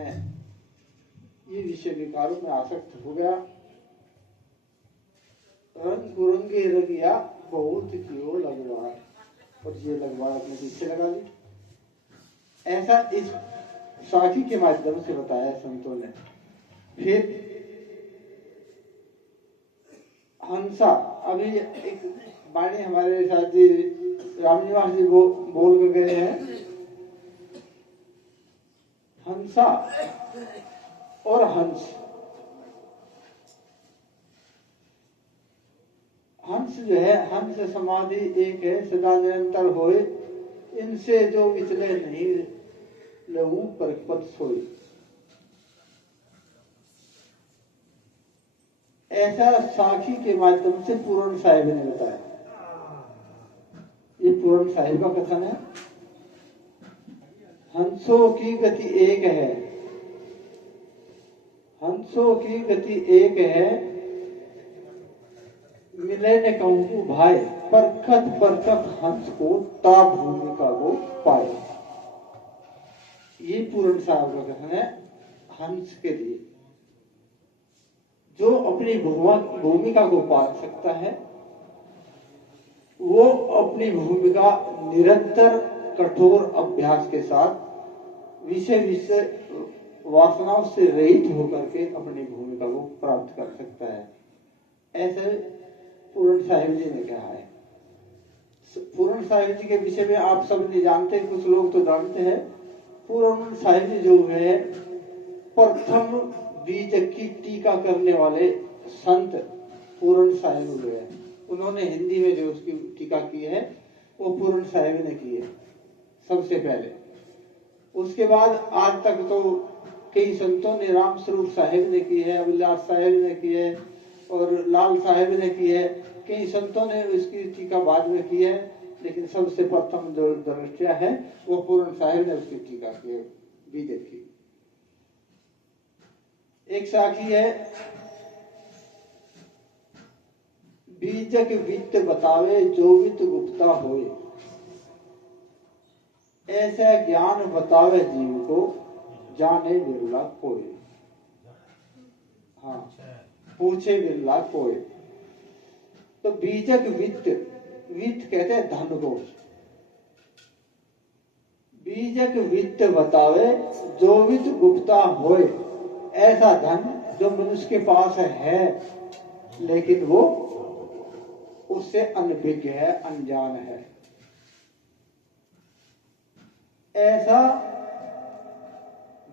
ये विषय विकारों में आसक्त हो गया। रंग कुरंगे रगिया बहुत कियो लगवार, और ये लगवार अपने पीछे लगा ली। ऐसा इस साखी के माध्यम से बताया संतों ने। फिर हंसा, अभी एक वाणी हमारे साथ जी रामनिवास जी बोल के गए हैं। हंसा और हंस, हंस जो है, हंस समाधि एक है, सदा निरंतर होए, इनसे जो विचले नहीं, लहू परपत सोए। ऐसा साखी के माध्यम से पूर्ण साहिब ने बताया। ये पूर्ण साहिब का कथन है। हंसों की गति एक है, हंसों की गति एक है, मिले न कहूँ भाई, परखत परखत हंस को ता भूमिका को पाए। ये पूर्ण साहिब का कथन है हंस के लिए। जो अपनी भूमिका को पाल सकता है, वो अपनी भूमिका निरंतर कठोर अभ्यास के साथ विषय वासनाओं से रहित होकर के अपनी भूमिका को प्राप्त कर सकता है। ऐसे पूर्ण साहिब जी ने कहा है। पूर्ण साहिब जी के विषय में आप सब नहीं जानते, कुछ लोग तो जानते हैं। पूर्ण साहिब जी जो है प्रथम बीज की टीका करने वाले संत पूर्ण साहिब हुए हैं। उन्होंने हिंदी में जो उसकी टीका की है वो पूर्ण साहिब ने की है सबसे पहले। उसके बाद आज तक तो कई संतों ने, राम स्वरूप साहिब ने की है, अभिलाष साहिब ने की है और लाल साहिब ने की है। कई संतों ने उसकी टीका बाद में की है, लेकिन सबसे प्रथम जो दृष्टिया है वो पूर्ण साहिब ने उसकी टीका की है, बीज की। एक साखी है, बीजक वित्त बतावे जो वित्त गुप्ता होए, ऐसा ज्ञान बतावे जीव को जाने बिरला कोई। हाँ, पूछे बिरला कोई। तो बीजक वित्त, वित्त कहते हैं धन को। बीजक वित्त बतावे जो वित्त गुप्ता होए, ऐसा धन जो मनुष्य के पास है लेकिन वो उससे अनभिज्ञ है, अनजान है। ऐसा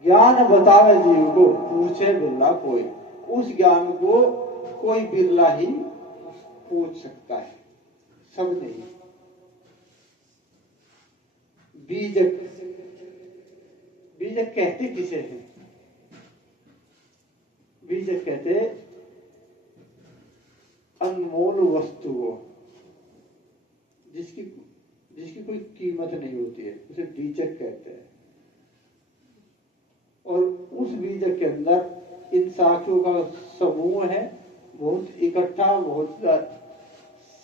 ज्ञान बतावे जीव को, पूछे बिरला कोई। उस ज्ञान को कोई बिरला ही पूछ सकता है, सब नहीं। बीजक, बीजक कहते किसे हैं? बीजक कहते अनमोल वस्तु को, जिसकी कोई कीमत नहीं होती है, उसे बीजक कहते हैं। और उस बीजक के अंदर इन साखियों का समूह है, बहुत इकट्ठा। बहुत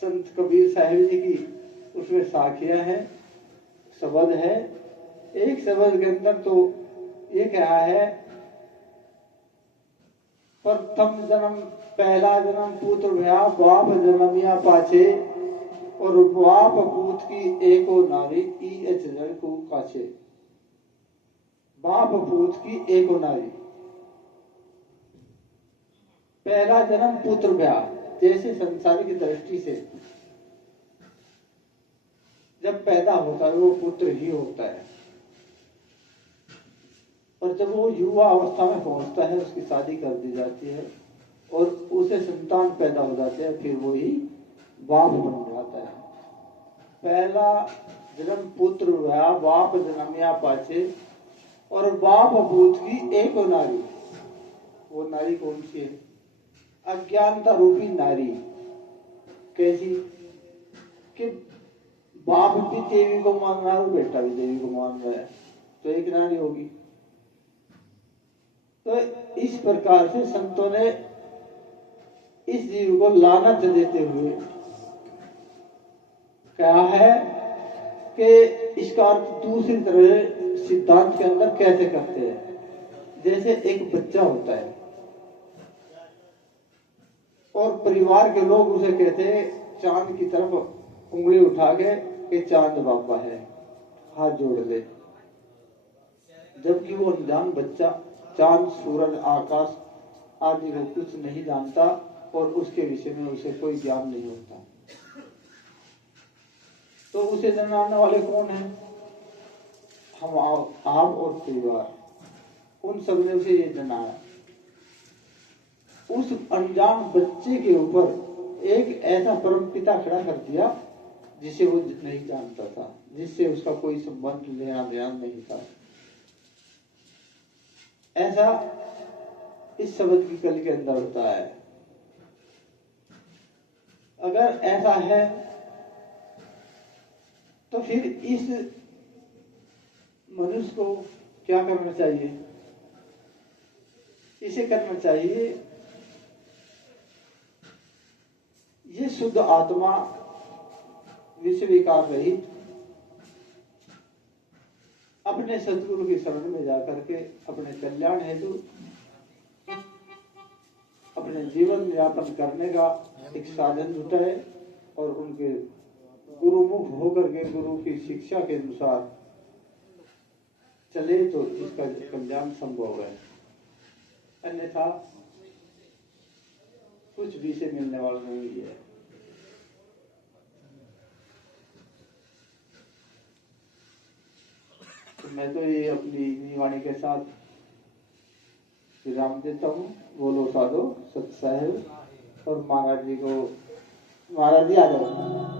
संत कबीर साहिब जी की उसमें साखियां हैं, शब्द है। एक शब्द के अंदर तो ये कहा है, प्रथम जन्म, पहला जन्म पुत्र भया, बाप जन्मिया पाछे, और बाप पूत की एको नारी, ई जन को काछे। बाप पूत की एको नारी। पहला जन्म पुत्र भया, जैसे संसारिक दृष्टि से जब पैदा होता है वो पुत्र ही होता है, और जब वो युवा अवस्था में पहुंचता है उसकी शादी कर दी जाती है और उसे संतान पैदा हो जाते हैं, फिर वो ही बाप बन जाता है। पहला जन्म पुत्र हुआ, बाप जन्मिया पाछे, और बाप भूत की एक नारी। वो नारी कौन सी है? अज्ञानता रूपी नारी। कैसी? कि बाप भी देवी को मान रहा है और बेटा भी देवी को मान रहा है, तो एक नारी होगी। तो इस प्रकार से संतों ने इस जीव को लानत देते हुए कहा है कि इसका अर्थ दूसरी तरह सिद्धांत के अंदर कैसे करते हैं। जैसे एक बच्चा होता है और परिवार के लोग उसे कहते हैं चांद की तरफ उंगली उठा के कि चांद बाबा है, हाथ जोड़ ले, जबकि वो अनजान बच्चा चांद सूरज आकाश आदि को कुछ नहीं जानता और उसके विषय में उसे कोई ज्ञान नहीं होता। तो उसे जनाने वाले कौन है? हम आप और परिवार, उन सब ने उसे ये जनाया। उस अनजान बच्चे के ऊपर एक ऐसा परम पिता खड़ा कर दिया जिसे वो नहीं जानता था, जिससे उसका कोई संबंध लेना देना नहीं था। ऐसा इस शब्द की कली के अंदर होता है। अगर ऐसा है तो फिर इस मनुष्य को क्या करना चाहिए? इसे करना चाहिए ये शुद्ध आत्मा विषय विकार रहित अपने सदगुरु की शरण में जाकर के अपने कल्याण हेतु अपने जीवन यापन करने का एक साधन जुटाए और उनके गुरुमुख होकर के गुरु की शिक्षा के अनुसार चले तो इसका कल्याण संभव है। अन्यथा कुछ भी से मिलने वाला नहीं है। तो मैं तो ये अपनी वाणी के साथ विराम देता हूँ। बोलो साधो सत साहेब और महाराज जी को, महाराज जी आ जाओ।